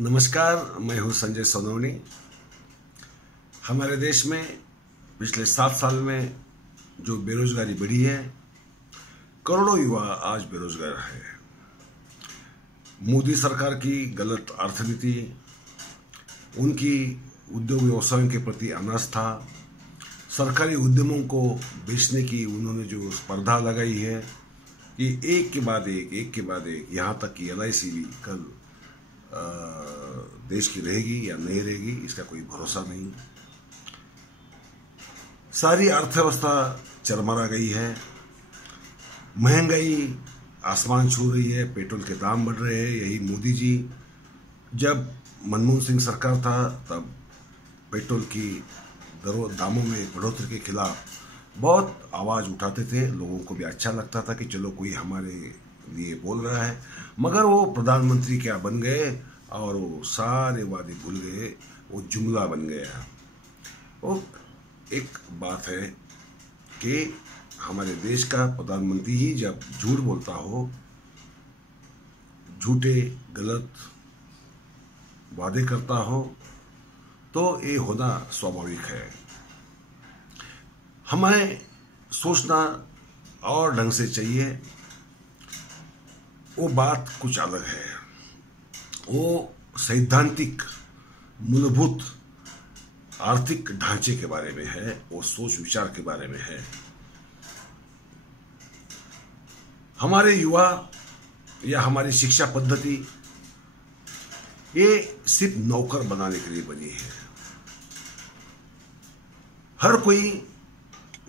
नमस्कार, मैं हूं संजय सोनवनी। हमारे देश में पिछले 7 साल में जो बेरोजगारी बढ़ी है, करोड़ों युवा आज बेरोजगार है। मोदी सरकार की गलत अर्थनीति, उनकी उद्योग व्यवसायों के प्रति अनास्था, सरकारी उद्यमों को बेचने की उन्होंने जो स्पर्धा लगाई है कि एक के बाद एक, यहाँ तक कि LIC भी कल देश की रहेगी या नहीं रहेगी, इसका कोई भरोसा नहीं। सारी अर्थव्यवस्था चरमरा गई है, महंगाई आसमान छू रही है, पेट्रोल के दाम बढ़ रहे हैं। यही मोदी जी जब मनमोहन सिंह सरकार था तब पेट्रोल की दामों में बढ़ोतरी के खिलाफ बहुत आवाज उठाते थे। लोगों को भी अच्छा लगता था कि चलो कोई हमारे लिए बोल रहा है। मगर वो प्रधानमंत्री क्या बन गए और वो सारे वादे भूल गए, वो जुमला बन गया। वो एक बात है कि हमारे देश का प्रधानमंत्री ही जब झूठ बोलता हो, झूठे गलत वादे करता हो, तो ये होना स्वाभाविक है। हमें सोचना और ढंग से चाहिए। वो बात कुछ अलग है, वो सैद्धांतिक मूलभूत आर्थिक ढांचे के बारे में है, वो सोच विचार के बारे में है। हमारे युवा या हमारी शिक्षा पद्धति ये सिर्फ नौकर बनाने के लिए बनी है। हर कोई,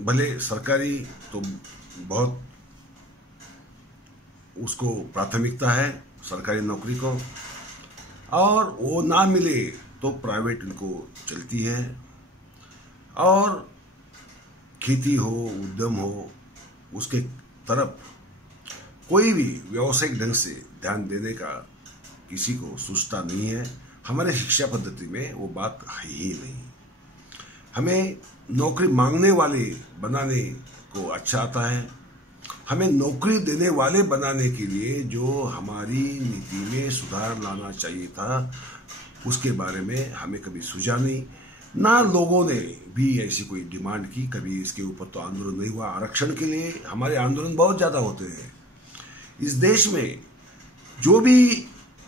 भले सरकारी तो बहुत उसको प्राथमिकता है सरकारी नौकरी को, और वो ना मिले तो प्राइवेट इनको चलती है। और खेती हो, उद्यम हो, उसके तरफ कोई भी व्यावसायिक ढंग से ध्यान देने का किसी को सोचता नहीं है। हमारे शिक्षा पद्धति में वो बात है ही नहीं। हमें नौकरी मांगने वाले बनाने को अच्छा आता है। हमें नौकरी देने वाले बनाने के लिए जो हमारी नीति में सुधार लाना चाहिए था, उसके बारे में हमें कभी सूझा नहीं। ना लोगों ने भी ऐसी कोई डिमांड की, कभी इसके ऊपर तो आंदोलन नहीं हुआ। आरक्षण के लिए हमारे आंदोलन बहुत ज्यादा होते हैं। इस देश में जो भी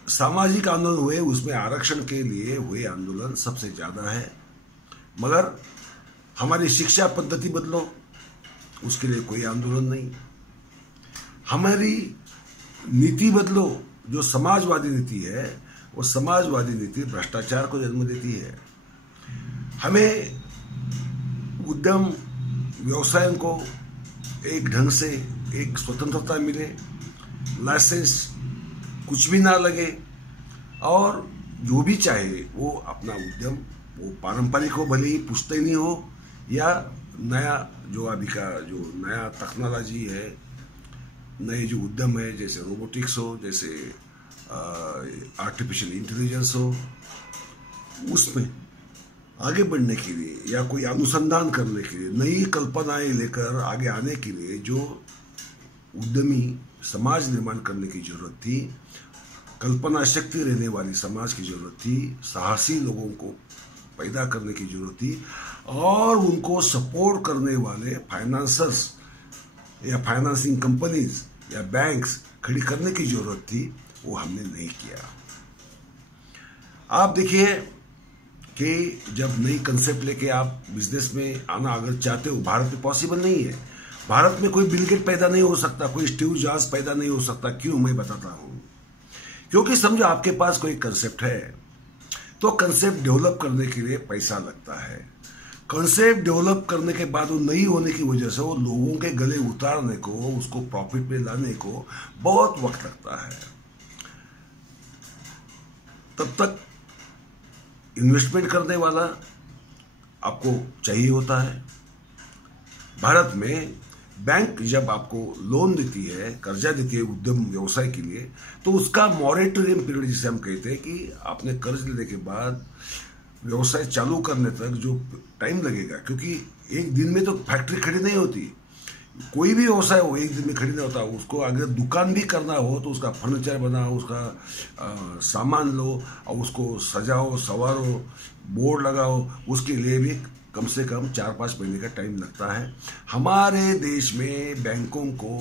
सामाजिक आंदोलन हुए, उसमें आरक्षण के लिए हुए आंदोलन सबसे ज्यादा है। मगर हमारी शिक्षा पद्धति बदलो, उसके लिए कोई आंदोलन नहीं। हमारी नीति बदलो, जो समाजवादी नीति है, वो समाजवादी नीति भ्रष्टाचार को जन्म देती है। हमें उद्यम व्यवसाय को एक ढंग से एक स्वतंत्रता मिले, लाइसेंस कुछ भी ना लगे, और जो भी चाहे वो अपना उद्यम, वो पारंपरिक हो, भले ही पुश्तैनी हो या नया जो अभी का जो नया टेक्नोलॉजी है, नए जो उद्यम है, जैसे रोबोटिक्स हो, जैसे आर्टिफिशियल इंटेलिजेंस हो, उसमें आगे बढ़ने के लिए या कोई अनुसंधान करने के लिए, नई कल्पनाएं लेकर आगे आने के लिए जो उद्यमी समाज निर्माण करने की जरूरत थी, कल्पना शक्ति रहने वाली समाज की जरूरत थी, साहसी लोगों को पैदा करने की जरूरत थी, और उनको सपोर्ट करने वाले फाइनेंसर्स या फाइनेंसिंग कंपनीज या बैंक्स खड़ी करने की जरूरत थी। वो हमने नहीं किया। आप देखिए कि जब नई कंसेप्ट लेके आप बिजनेस में आना अगर चाहते हो, भारत में पॉसिबल नहीं है। भारत में कोई बिल गेट पैदा नहीं हो सकता, कोई स्टीव जॉब्स पैदा नहीं हो सकता। क्यों? मैं बताता हूं। क्योंकि समझो आपके पास कोई कंसेप्ट है, तो कंसेप्ट डेवलप करने के लिए पैसा लगता है। कंसेप्ट डेवलप करने के बाद वो नहीं होने की वजह से वो लोगों के गले उतारने को, उसको प्रॉफिट में लाने को बहुत वक्त लगता है। तब तक इन्वेस्टमेंट करने वाला आपको चाहिए होता है। भारत में बैंक जब आपको लोन देती है, कर्जा देती है उद्यम व्यवसाय के लिए, तो उसका मॉरेटोरियम पीरियड जिसे हम कहते हैं कि आपने कर्ज लेने के बाद व्यवसाय चालू करने तक जो टाइम लगेगा, क्योंकि एक दिन में तो फैक्ट्री खड़ी नहीं होती। कोई भी व्यवसाय हो एक दिन में खड़ी नहीं होता। उसको अगर दुकान भी करना हो तो उसका फर्नीचर बनाओ, उसका सामान लो और उसको सजाओ संवारो, बोर्ड लगाओ, उसके लिए भी कम से कम 4-5 महीने का टाइम लगता है। हमारे देश में बैंकों को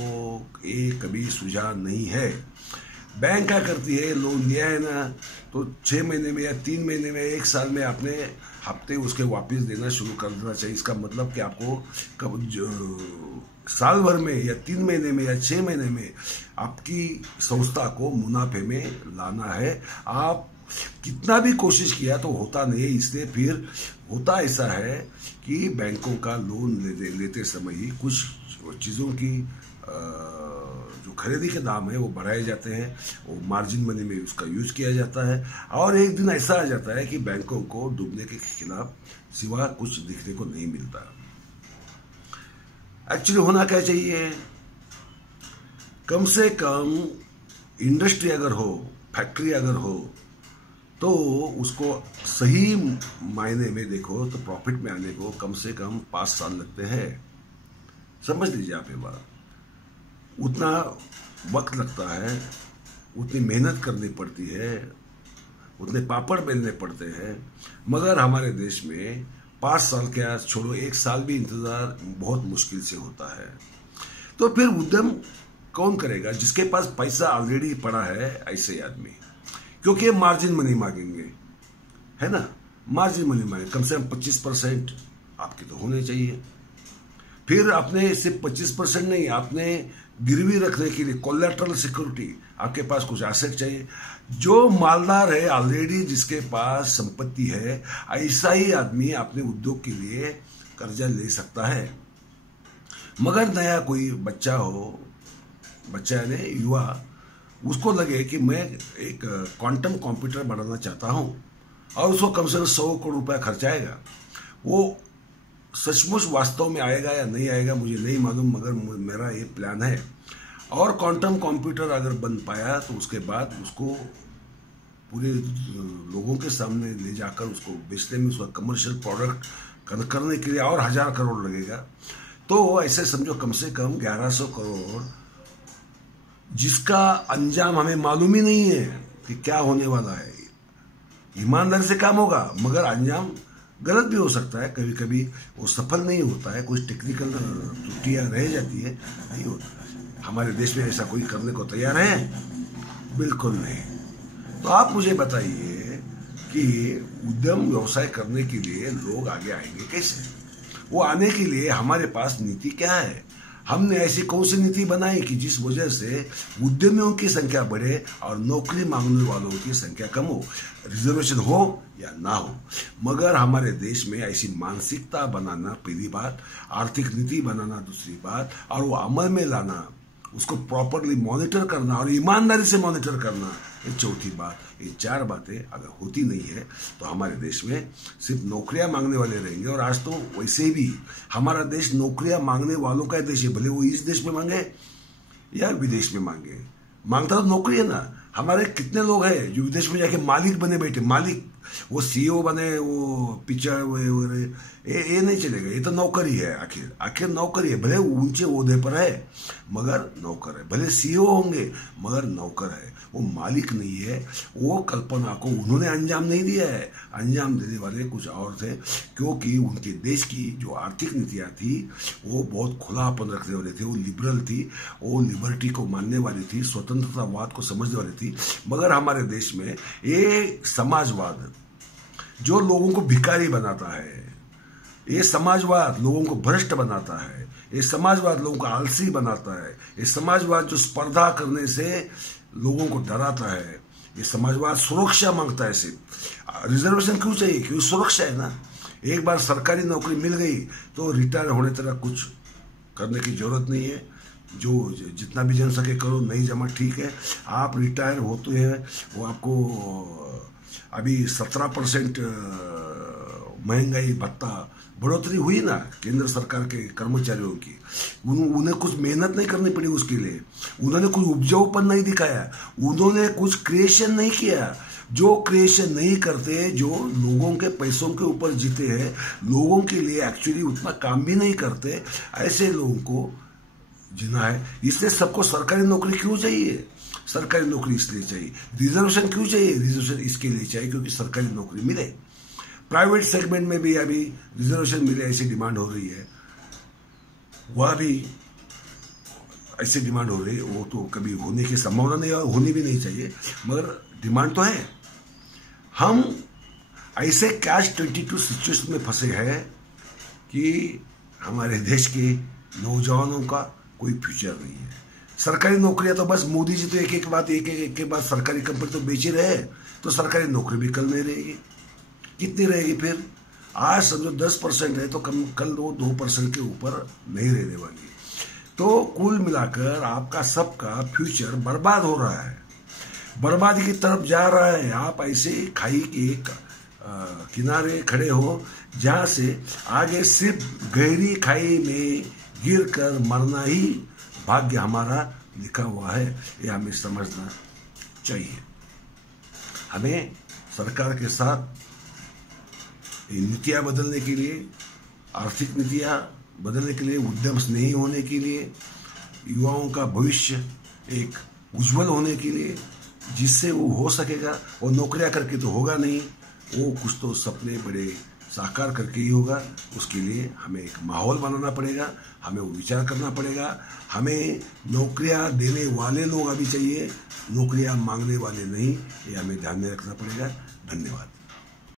ये कभी सुझाव नहीं है। बैंक क्या करती है, लोन लिया है ना तो 6 महीने में या 3 महीने में 1 साल में आपने हफ्ते उसके वापस देना शुरू कर देना चाहिए। इसका मतलब कि आपको कब साल भर में या 3 महीने में या 6 महीने में आपकी संस्था को मुनाफे में लाना है। आप कितना भी कोशिश किया तो होता नहीं है। इसलिए फिर होता ऐसा है कि बैंकों का लोन लेते समय ही कुछ चीज़ों की जो खरीदी के दाम है वो बढ़ाए जाते हैं, वो मार्जिन मनी में उसका यूज किया जाता है। और एक दिन ऐसा आ जाता है कि बैंकों को डूबने के खिलाफ सिवा कुछ दिखने को नहीं मिलता। एक्चुअली होना क्या चाहिए, कम से कम इंडस्ट्री अगर हो, फैक्ट्री अगर हो तो उसको सही मायने में देखो तो प्रॉफिट में आने को कम से कम 5 साल लगते हैं। समझ लीजिए आप ये बात, उतना वक्त लगता है, उतनी मेहनत करनी पड़ती है, उतने पापड़ बेलने पड़ते हैं। मगर हमारे देश में 5 साल क्या छोड़ो 1 साल भी इंतजार बहुत मुश्किल से होता है। तो फिर उद्यम कौन करेगा, जिसके पास पैसा ऑलरेडी पड़ा है ऐसे आदमी, क्योंकि मार्जिन मनी मांगेंगे, है ना। मार्जिन मनी मांगे कम से कम 25% आपके तो होने चाहिए। फिर आपने सिर्फ 25% नहीं, आपने गिरवी रखने के लिए कोलैटरल सिक्योरिटी आपके पास कुछ एसेट चाहिए। जो मालदार है ऑलरेडी, जिसके पास संपत्ति है, ऐसा ही आदमी अपने उद्योग के लिए कर्जा ले सकता है। मगर नया कोई बच्चा हो, बच्चा यानी युवा, उसको लगे कि मैं एक क्वांटम कंप्यूटर बनाना चाहता हूं और उसको कम से कम 100 करोड़ रुपया खर्च आएगा। वो सचमुच वास्तव में आएगा या नहीं आएगा मुझे नहीं मालूम, मगर मेरा ये प्लान है। और क्वांटम कंप्यूटर अगर बन पाया तो उसके बाद उसको पूरे लोगों के सामने ले जाकर उसको बेचने में, उसका कमर्शियल प्रोडक्ट करने के लिए और 1000 करोड़ लगेगा। तो ऐसे समझो कम से कम 1100 करोड़, जिसका अंजाम हमें मालूम ही नहीं है कि क्या होने वाला है। ईमानदारी से काम होगा मगर अंजाम गलत भी हो सकता है, कभी कभी वो सफल नहीं होता है, कुछ टेक्निकल त्रुटियां रह जाती है, नहीं होता। हमारे देश में ऐसा कोई करने को तैयार है? बिल्कुल नहीं। तो आप मुझे बताइए कि उद्यम व्यवसाय करने के लिए लोग आगे आएंगे कैसे? वो आने के लिए हमारे पास नीति क्या है? हमने ऐसी कौन सी नीति बनाई कि जिस वजह से उद्यमियों की संख्या बढ़े और नौकरी मांगने वालों की संख्या कम हो, रिजर्वेशन हो या ना हो। मगर हमारे देश में ऐसी मानसिकता बनाना पहली बात, आर्थिक नीति बनाना दूसरी बात, और वो अमल में लाना, उसको प्रॉपरली मॉनिटर करना और ईमानदारी से मॉनिटर करना, ये चौथी बात। ये 4 बातें अगर होती नहीं है तो हमारे देश में सिर्फ नौकरियां मांगने वाले रहेंगे। और आज तो वैसे भी हमारा देश नौकरियां मांगने वालों का देश है, भले वो इस देश में मांगे या विदेश में मांगे, मांगता तो नौकरी है ना। हमारे कितने लोग हैं जो विदेश में जाके मालिक बने बैठे, मालिक, वो सीईओ बने, वो पिक्चर ये नहीं चलेगा। ये तो नौकरी है, आखिर नौकरी है। भले ऊंचे ओहदे पर है मगर नौकर है, भले सीईओ होंगे मगर नौकर है, वो मालिक नहीं है। वो कल्पना को उन्होंने अंजाम नहीं दिया है, अंजाम देने वाले कुछ और थे, क्योंकि उनके देश की जो आर्थिक नीतियां थी वो बहुत खुलापन रखने वाले थे, वो लिबरल थी, वो लिबर्टी को मानने वाली थी, स्वतंत्रतावाद को समझने वाली थी। मगर हमारे देश में ये समाजवाद जो लोगों को भिखारी बनाता है, ये समाजवाद लोगों को भ्रष्ट बनाता है, ये समाजवाद लोगों को आलसी बनाता है, ये समाजवाद जो स्पर्धा करने से लोगों को डराता है, ये समाजवाद सुरक्षा मांगता है। सिर्फ रिजर्वेशन क्यों चाहिए? क्योंकि सुरक्षा है ना। एक बार सरकारी नौकरी मिल गई तो रिटायर होने तक कुछ करने की जरूरत नहीं है। जो जितना भी जन सके करो, नहीं जमा ठीक है। आप रिटायर होते हैं, वो आपको अभी 17% महंगाई भत्ता बढ़ोतरी हुई ना केंद्र सरकार के कर्मचारियों की। उन्हें कुछ मेहनत नहीं करनी पड़ी उसके लिए, उन्होंने कुछ उपजाऊपन नहीं दिखाया, उन्होंने कुछ क्रिएशन नहीं किया। जो क्रिएशन नहीं करते, जो लोगों के पैसों के ऊपर जीते हैं, लोगों के लिए एक्चुअली उतना काम भी नहीं करते, ऐसे लोगों को जीना है, इसलिए सबको सरकारी नौकरी क्यों चाहिए? सरकारी नौकरी इसलिए चाहिए। रिजर्वेशन क्यों चाहिए? रिजर्वेशन इसके लिए चाहिए क्योंकि सरकारी नौकरी मिले। प्राइवेट सेगमेंट में भी अभी रिजर्वेशन मिले ऐसी डिमांड हो रही है, वह भी ऐसी डिमांड हो रही है। वो तो कभी होने की संभावना नहीं है, होनी भी नहीं चाहिए, मगर डिमांड तो है। हम ऐसे कैश 22 सिचुएशन में फंसे हैं कि हमारे देश के नौजवानों का कोई फ्यूचर नहीं है। सरकारी नौकरियां तो बस मोदी जी तो एक एक बात सरकारी कंपनी तो बेच ही रहे हैं, तो सरकारी नौकरी भी कल नहीं रहेगी। कितनी रहेगी फिर? आज समझो 10% है, तो कल वो 2% के ऊपर नहीं रहने वाली। तो कुल मिलाकर आपका सबका फ्यूचर बर्बाद हो रहा है, बर्बादी की तरफ जा रहा है। आप ऐसे खाई के किनारे खड़े हो जहां से आगे सिर्फ गहरी खाई में गिरकर मरना ही भाग्य हमारा लिखा हुआ है। ये हमें समझना चाहिए। हमें सरकार के साथ नीतियां बदलने के लिए, आर्थिक नीतियां बदलने के लिए, उद्यम स्नेही होने के लिए, युवाओं का भविष्य एक उज्जवल होने के लिए, जिससे वो हो सकेगा। और नौकरियां करके तो होगा नहीं, वो कुछ तो सपने बड़े साकार करके ही होगा। उसके लिए हमें एक माहौल बनाना पड़ेगा, हमें वो विचार करना पड़ेगा। हमें नौकरियां देने वाले लोग अभी चाहिए, नौकरियां मांगने वाले नहीं। ये हमें ध्यान में रखना पड़ेगा। धन्यवाद।